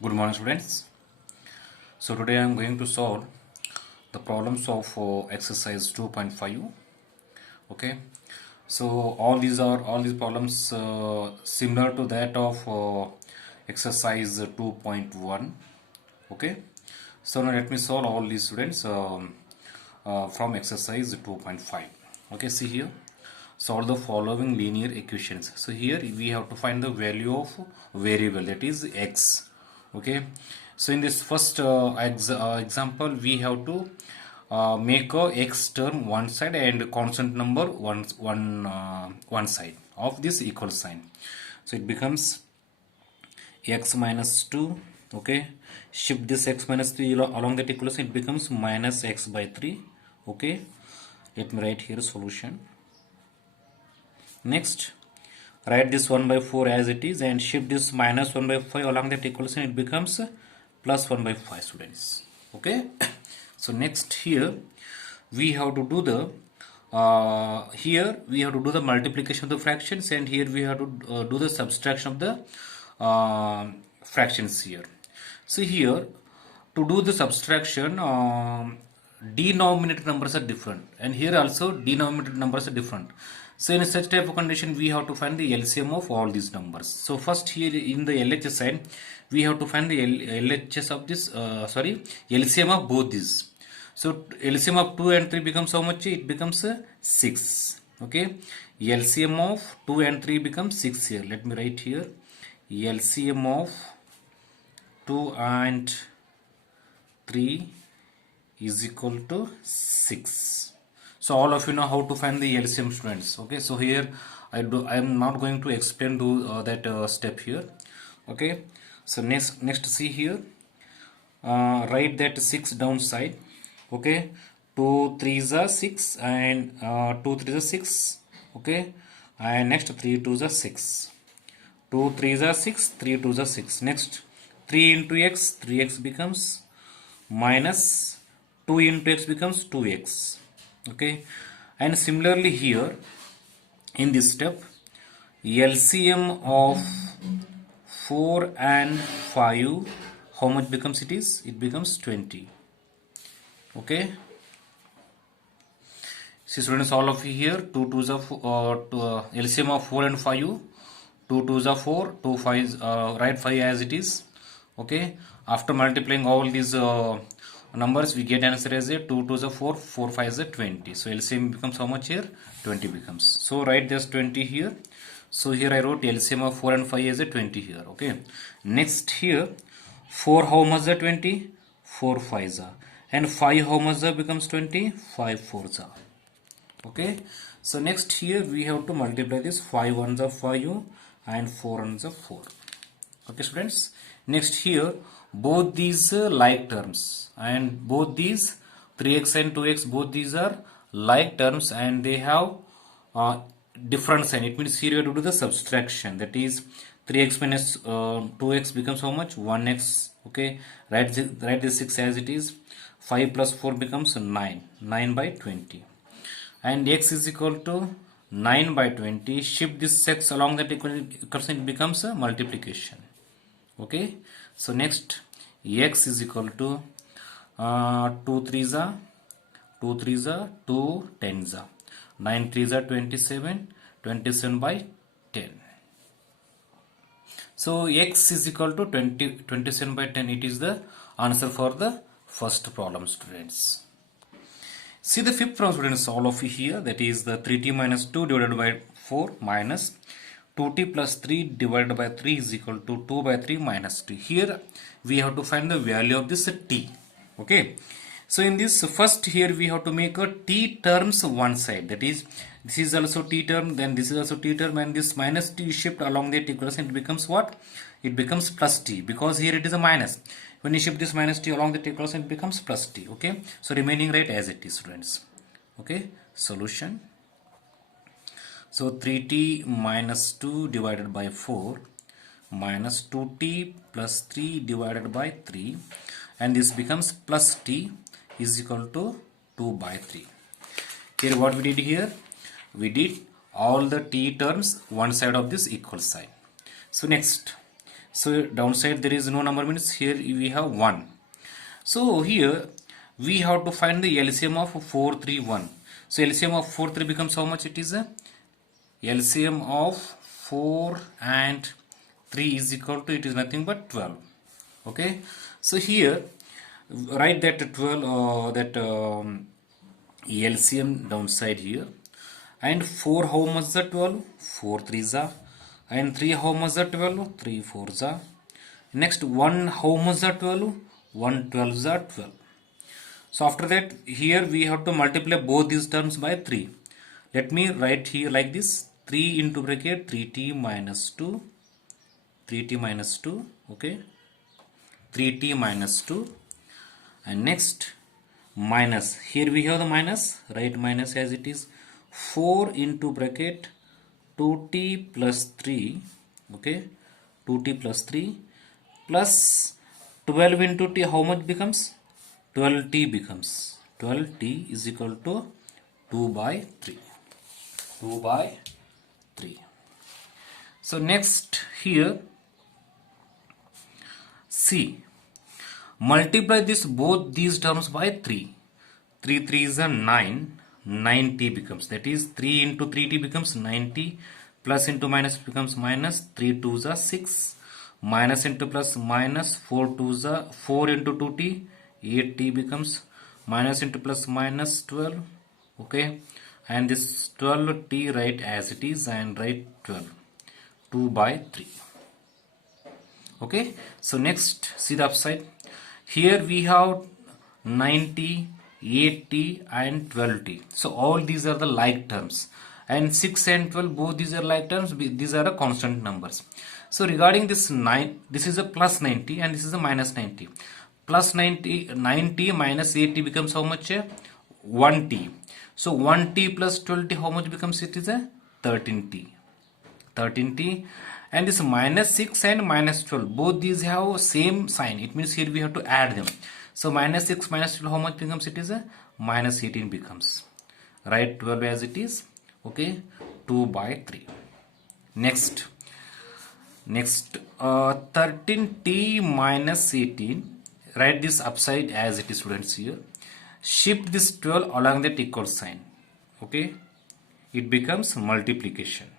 Good morning, students. So today I am going to solve the problems of exercise 2.5. Okay. So all these problems similar to that of exercise 2.1. Okay. So now let me solve all these students from exercise 2.5. Okay. See here. Solve the following linear equations. So here we have to find the value of variable, that is x. Okay. So in this first example we have to make a x term one side and constant number one side of this equal sign. So it becomes x minus 2. Okay, shift this x minus 3 along that equation, it becomes minus x by 3. Okay, let me write here solution. Next, write this 1 by 4 as it is and shift this minus 1 by 5 along that equation, it becomes plus 1 by 5, students. Okay. So next here we have to do the multiplication of the fractions, and here we have to do the subtraction of the fractions here. So here to do the subtraction, denominator numbers are different, and here also denominator numbers are different. So in such type of condition we have to find the LCM of all these numbers. So first here in the LHS side we have to find the LHS of this LCM of both these. So LCM of 2 and 3 becomes how much? It becomes 6. Okay, LCM of 2 and 3 becomes 6 here. Let me write here LCM of 2 and 3 is equal to 6. So all of you know how to find the LCM, students. Okay, so here I am not going to explain that step here. Okay, so next see here, write that 6 downside. Okay, 2 3s are 6 and 2 3s are 6. Okay, and next 3 2s are 6. 2 3s are 6, 3 2s are 6. Next 3 into x, 3x becomes minus 2 into x becomes 2x. Okay, and similarly here in this step LCM of 4 and 5, how much becomes it is? It becomes 20. Okay, see students, all of you here 2 2s are LCM of 4 and 5, 2 2s are 4, 2 5s, write 5 as it is. Okay, after multiplying all these numbers we get answer as a 2 2s are 4, 4 5s are 20. So LCM becomes how much here? 20 becomes. So write this 20 here. So here I wrote LCM of 4 and 5 as a 20 here. Okay, next here 4 how much are 20? 4 5s are, and 5 how much are becomes 20? 5 4s are. Okay, so next here we have to multiply this 5 1s are 5 and 4 1s are 4. Okay students, next here both these like terms, and both these 3x and 2x, both these are like terms and they have different sign. It means here you have to do the subtraction, that is 3x minus 2x becomes how much? 1x. Okay, write this 6 as it is. 5 plus 4 becomes 9 by 20, and x is equal to 9 by 20. Shift this x along that equation, it becomes a multiplication. Okay, so next x is equal to 2 3s are 2 3s are 2 10s are 9 3s are 27, 27 by 10. So x is equal to 27 by 10. It is the answer for the first problem, students. See the fifth problem, students, all of you here, that is the 3t minus 2 divided by 4 minus 2t plus 3 divided by 3 is equal to 2 by 3 minus 2. Here we have to find the value of this t. Okay, so in this first here we have to make a t terms one side, that is this is also t term, then this is also t term, and this minus t shift along that equation, it becomes what? It becomes plus t, because here it is a minus. When you shift this minus t along the equation, it becomes plus t. Okay, so remaining right as it is, students. Okay, solution. So 3t minus 2 divided by 4 minus 2t plus 3 divided by 3, and this becomes plus t is equal to 2 by 3. Here what we did here? We did all the t terms one side of this equal sign. So next, So downside there is no number means here we have 1. So here we have to find the LCM of 4, 3, 1. So LCM of 4, 3 becomes how much it is? LCM of 4 and 3 is equal to, it is nothing but 12. Okay. So here write that 12 LCM downside here. And 4 how much the 12? 4 3s are. And 3 how much the 12? 3 4s are. Next 1 how much the 12? 1 12s are 12. So after that here we have to multiply both these terms by 3. Let me write here like this. 3 into bracket 3t minus 2. 3t minus 2. Okay. 3t minus 2. And next minus. Here we have the minus. Write minus as it is. 4 into bracket 2t plus 3. Okay. 2t plus 3 plus 12 into t, how much becomes? 12t becomes. 12t is equal to 2 by 3. 2 by 3. So next here, C. Multiply this both these terms by 3. 3 3 is a 9. 9t becomes. That is 3 into 3t becomes 9t. Plus into minus becomes minus. 3 2 is a 6. Minus into plus minus 4 2 is a 4 into 2t. 8t becomes. Minus into plus minus 12. Okay. And this 12t write as it is and write 12. 2 by 3. Okay. So next see the upside. Here we have 90, 8t and 12t. So all these are the like terms. And 6 and 12 both these are like terms. These are the constant numbers. So regarding this 9, this is a plus 90 and this is a minus 90. Plus 90 minus 8t becomes how much? 1t. So 1t plus 12t how much becomes? It is a 13t. 13t. And this minus 6 and minus 12 both these have same sign. It means here we have to add them. So minus 6 minus 12 how much becomes? It is a minus 18 becomes. Write 12 as it is. Okay. 2 by 3. Next 13t minus 18. Write this upside as it is, students. Here shift this 12 along that equal sign. Okay. It becomes multiplication.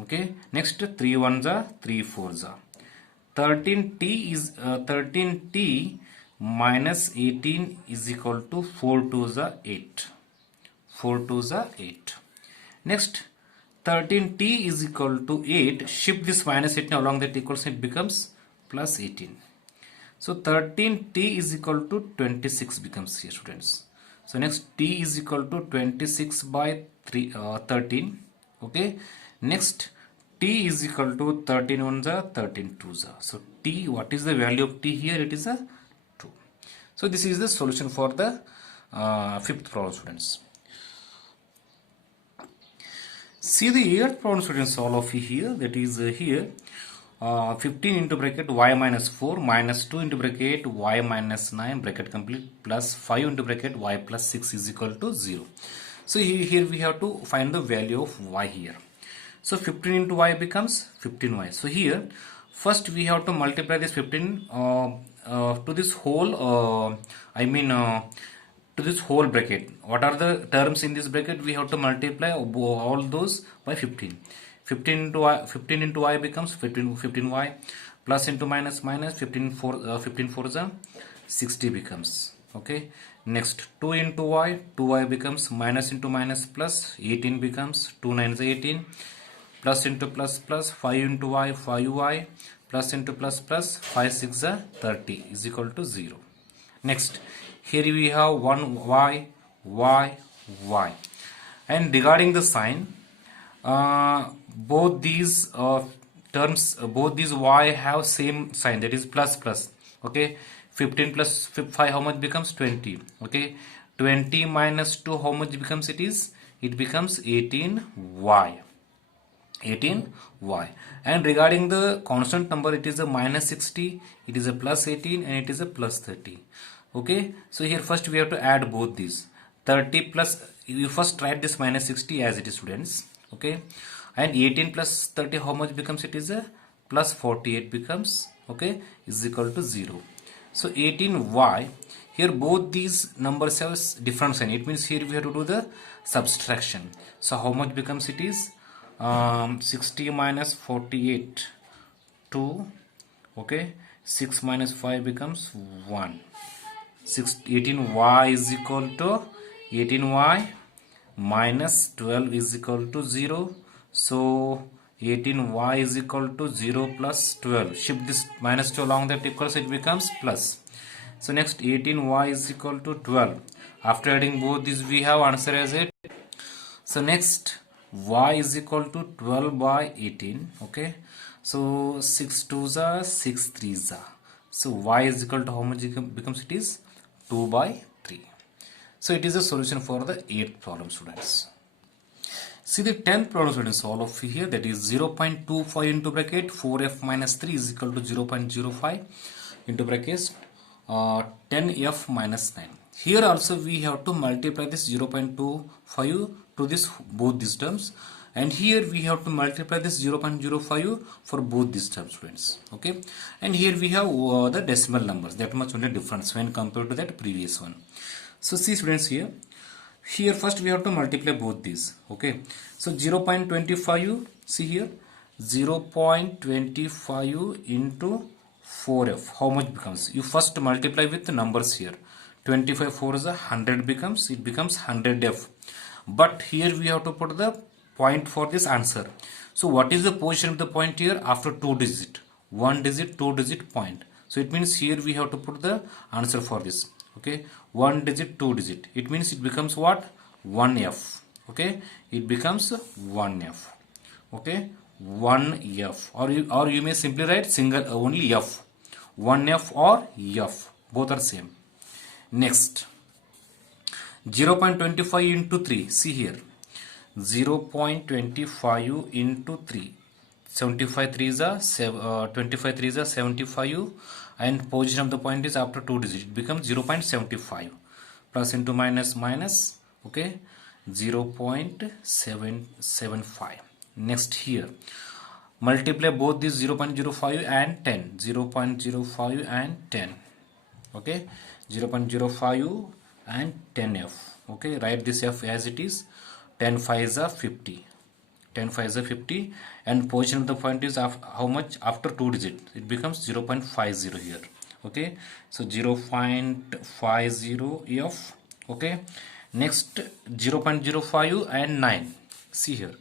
Okay. Next 3 1s are 3 4s are. 13t minus 18 is equal to 4 2s are 8. 4 2s are 8. Next 13t is equal to 8. Shift this minus 18 along that equal sign, it becomes plus 18. So 13t is equal to 26 becomes here, students. So next t is equal to 26 by 13. Okay. Next t is equal to 13 1s are 13 2s are. So t, what is the value of t here? It is a 2. So this is the solution for the fifth problem, students. See the eighth problem, students, all of you here. That is here 15 into bracket y minus 4 minus 2 into bracket y minus 9 bracket complete plus 5 into bracket y plus 6 is equal to 0. So here we have to find the value of y here. So 15 into y becomes 15y. So here first we have to multiply this 15 to this whole to this whole bracket. What are the terms in this bracket? We have to multiply all those by 15. 15 into y becomes 15y plus into minus 15 4 is 60 becomes. Okay. Next 2 into y, 2y becomes minus into minus plus 18 becomes 2 9 is 18 plus into plus 5 into y, 5y plus into plus 5 6 is 30 is equal to 0. Next here we have 1y, y, y. And regarding the sign, both these terms, both these y have same sign, that is plus plus. Okay. 15 plus 5 how much becomes? 20. Okay. 20 minus 2 how much becomes? It becomes 18y. 18y. And regarding the constant number, it is a minus 60, it is a plus 18 and it is a plus 30. Okay. So here first we have to add both these. 30 plus, you first write this minus 60 as it is, students. Okay. And 18 plus 30 how much becomes? It is a plus 48 becomes, okay, is equal to 0. So 18y, here both these numbers have different sign. It means here we have to do the subtraction. So how much becomes it is 60 minus 48 2, okay, 6 minus 5 becomes 1. 18y is equal to 18y minus 12 is equal to 0. So 18y is equal to 0 plus 12. Shift this minus 2 along that equals, it becomes plus. So next 18y is equal to 12. After adding both these, we have answer as 8. So next y is equal to 12 by 18. Okay. So 6 2s are 6 3s are. So y is equal to how much becomes it is 2 by 3. So it is a solution for the 8th problem, students. See the 10th problem, students, solve of here, that is 0.25 into bracket 4f minus 3 is equal to 0.05 into bracket 10f minus 9. Here also we have to multiply this 0.25 to this both these terms, and here we have to multiply this 0.05 for both these terms, friends. Okay, and here we have the decimal numbers, that much only difference when compared to that previous one. So see, students, here first we have to multiply both these. Okay, so 0.25, see here, 0.25 into 4f, how much becomes? You first multiply with the numbers here. 25 4 is 100 becomes, it becomes 100f. But here we have to put the point for this answer. So what is the position of the point here after 2 digit? 1 digit, 2 digit point. So it means here we have to put the answer for this. Okay, 1 digit, 2 digit. It means it becomes what? 1f. Okay, it becomes 1f. Okay, 1f, or you may simply write single only f. 1f or f, both are same. Next, 0.25 into 3. See here, 0.25 into 3. 75 3s are 25 3s are 75, and position of the point is after 2 digits. It becomes 0.75. Plus into minus minus. Okay, 0.775. Next here, multiply both these 0.05 and 10. 0.05 and 10. Okay, 0.05 and 10f. Okay, write this f as it is. 10 5s are 50. 10 5s are 50, and position of the point is how much after 2 digit? It becomes 0.50 here. Okay, so 0.50 f. Okay, next 0.05 and 9. See here,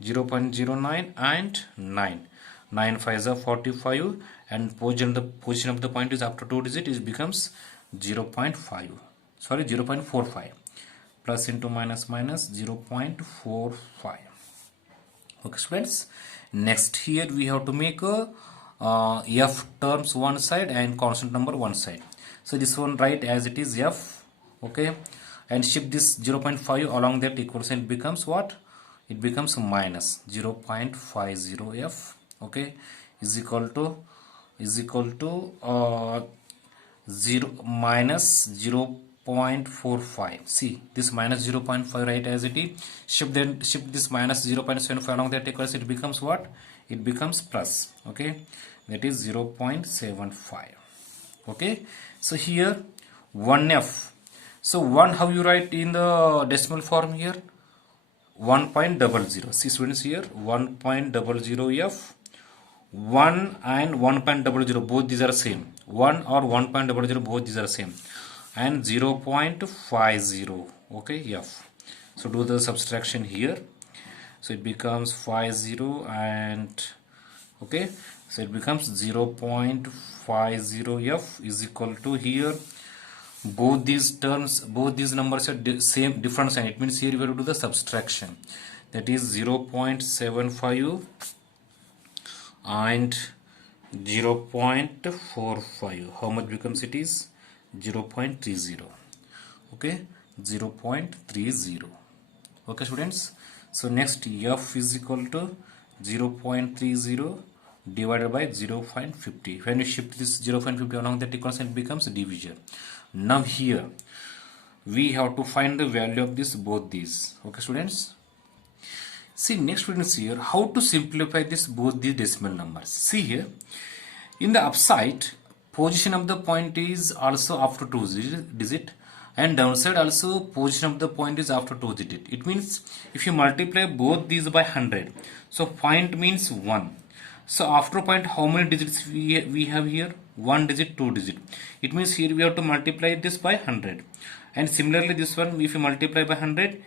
0.09 and 9. 9 5s are 45, and position of the point is after 2 digit, it becomes 0.5. Sorry, 0.45. Plus into minus minus 0.45. Okay, students. Next here we have to make f terms one side and constant number one side. So this one write as it is f. Okay, and shift this 0.5 along that equation, it becomes what? It becomes minus 0.50 f. Okay, is equal to 0 minus 0.45. See this minus 0.5 right as it is. Shift this minus 0.75 along that equation, it becomes what? It becomes plus. Okay, that is 0.75. Okay, so here 1f. So 1, how you write in the decimal form here? 1.00. See, students, here 1.00 f. 1 and 1.00, both these are same. 1 or 1.00, both these are same. And 0.50. Okay, f. So do the subtraction here. So it becomes 50, and okay, so it becomes 0.50 f is equal to here. Both these terms, both these numbers are same, different sign. It means here we will do the subtraction. That is 0.75 and 0.45. How much becomes it is 0.30. Okay, 0.30. Okay, students. So next, f is equal to 0.30 divided by 0.50. When you shift this 0.50 along that equation, it becomes division. Now here we have to find the value of this both these. Okay, students. See next students here, how to simplify this both these decimal numbers. See here, in the upside, position of the point is also after 2 digit, and downside also position of the point is after 2 digit. It means if you multiply both these by 100, so point means 1. So after point, how many digits we have here? 1 digit, 2 digit. It means here we have to multiply this by 100. And similarly this one, if you multiply by 100,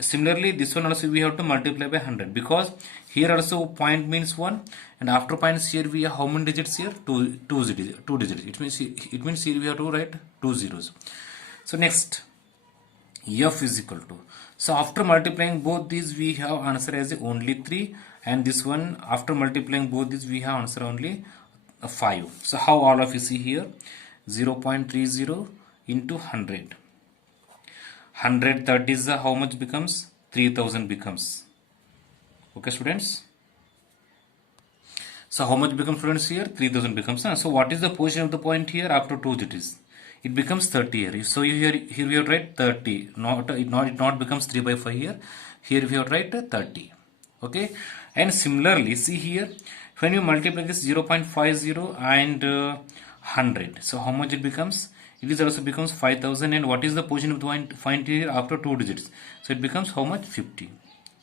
similarly this one also we have to multiply by 100, because here also point means 1, and after points here we have how many digits here? 2 digits. It means here we have to write 2 zeros. So next, f is equal to, so after multiplying both these we have answer as only 3, and this one after multiplying both these we have answer only 5. So how all of you see here, 0.30 into 100. 130 is how much becomes? 3000 becomes. Okay students, so how much becomes students here? 3000 becomes. So what is the position of the point here after 2 digits? It becomes 30 here. So here we have write 30, it not becomes 3 by 5 here. Here we have write 30. Okay, and similarly see here, when you multiply this 0.50 and 100, so how much it becomes? It is also becomes 5000, and what is the position of the point here after 2 digits? So it becomes how much? 50.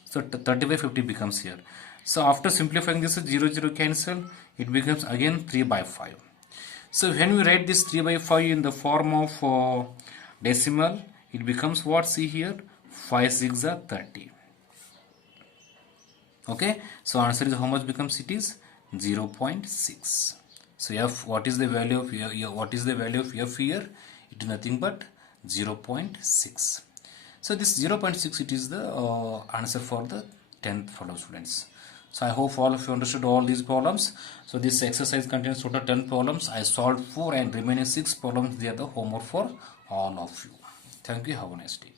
So 30 by 50 becomes here. So after simplifying this 0 cancel, it becomes again 3 by 5. So when we write this 3 by 5 in the form of decimal, it becomes what? See here, 5 6 are 30. Okay, so answer is how much becomes? It is 0.6. So f, what is the value of what is the value of f here? It is nothing but 0.6. So this 0.6, it is the answer for the 10th problem students. So I hope all of you understood all these problems. So this exercise contains total 10 problems. I solved 4, and remaining 6 problems, they are the homework for all of you. Thank you. Have a nice day.